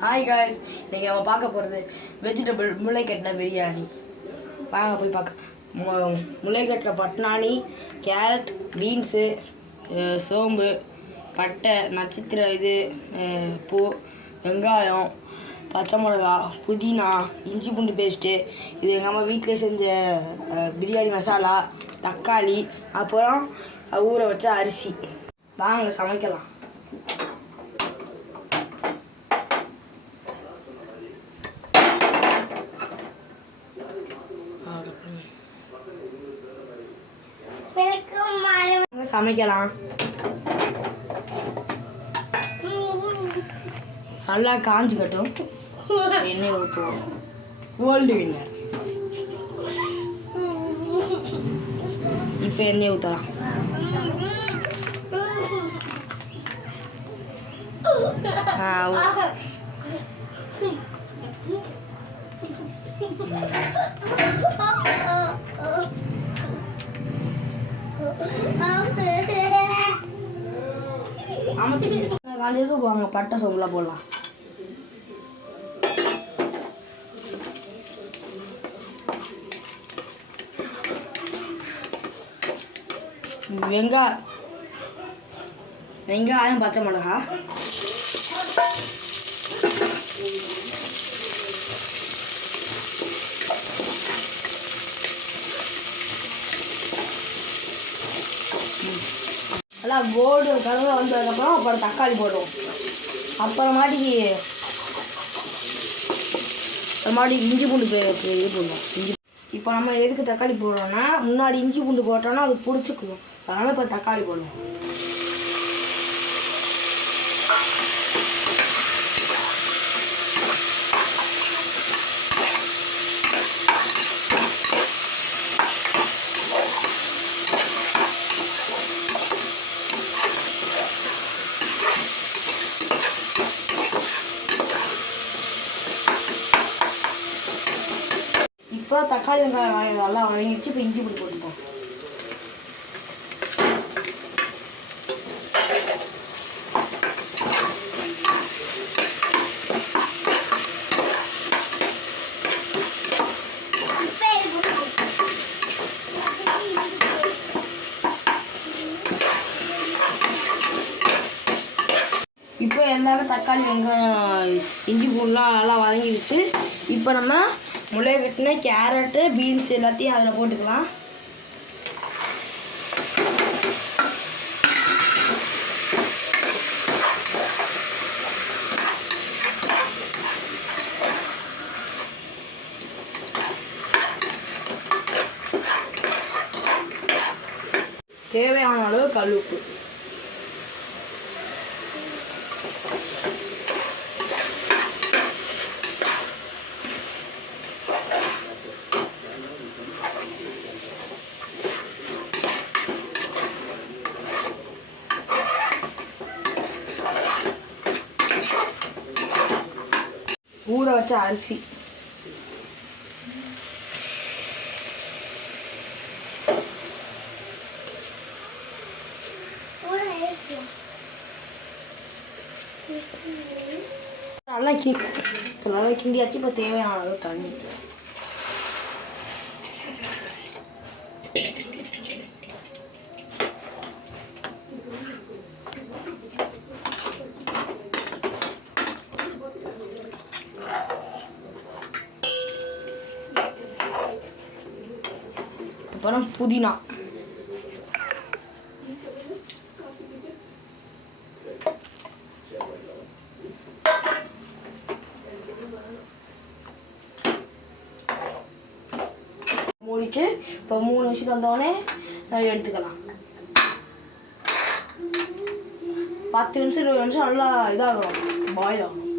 Hi guys இன்றைக்கி நம்ம பார்க்க போகிறது வெஜிடபிள் முளைக்கட்டின பிரியாணி. வாங்க போய் பார்க்க மு- முளைக்கட்டின பட்னானி கேரட் பீன்ஸு சோம்பு பட்டை நட்சத்திர இது பூ வெங்காயம் பச்சை மிளகா புதினா இஞ்சி பூண்டு பேஸ்ட்டு இது எங்கள் அம்மா வீட்டிலே செஞ்ச பிரியாணி மசாலா தக்காளி அப்புறம் ஊற வச்ச அரிசி. வாங்க சமைக்கலாம் வாங்க சமைக்கலாம். நல்லா காஞ்சிக்கட்டும் எண்ணெய் ஊற்றுவோம் ஓல்டு வின்னர் இப்போ எண்ணெய் ஊற்றலாம் ஆ. காஞ்சிருக்கு போவாங்க பட்டை சோம்புலாம் போடலாம். வெங்காயம். வெங்காயம் பச்சை மிளகா. நல்லா கோல்டு கலரில் வந்ததுக்கப்புறம் அப்புறம் தக்காளி போடுவோம். அப்புறமாட்டிக்கு அப்புறமாட்டி இஞ்சி பூண்டு இது போடுவோம். இஞ்சி இப்போ நம்ம எதுக்கு தக்காளி போடுறோம்னா முன்னாடி இஞ்சி பூண்டு போட்டோம்னா அது பிடிச்சிக்குவோம் அதனால் இப்போ தக்காளி போடுவோம். இப்போ தக்காளி வெங்காயம் வதங்கி- நல்லா வதங்கிடுச்சு இப்போ இஞ்சி பிடி போட்டுப்போம் இப்போ எல்லாமே தக்காளி வெங்காயம் இஞ்சி பூண்டுலாம் நல்லா வதங்கிடுச்சு. இப்போ நம்ம முளை வெட்டின கேரட்டு பீன்ஸ் எல்லாத்தையும் அதில் போட்டுக்கலாம். தேவையான அளவு கல்லுப்பு ஊற வச்ச அரிசி. நல்லா கி இப்போ நல்லா கிண்டியாச்சு இப்போ தேவையான அளவு தண்ணி. அப்புறம் புதினா. மூடிட்டு இப்போ மூணு விஷயம் வந்தோடனே எடுத்துக்கலாம். பத்து நிமிஷம் இருபது நிமிஷம் நல்லா இதாகும் பாயில் ஆகும்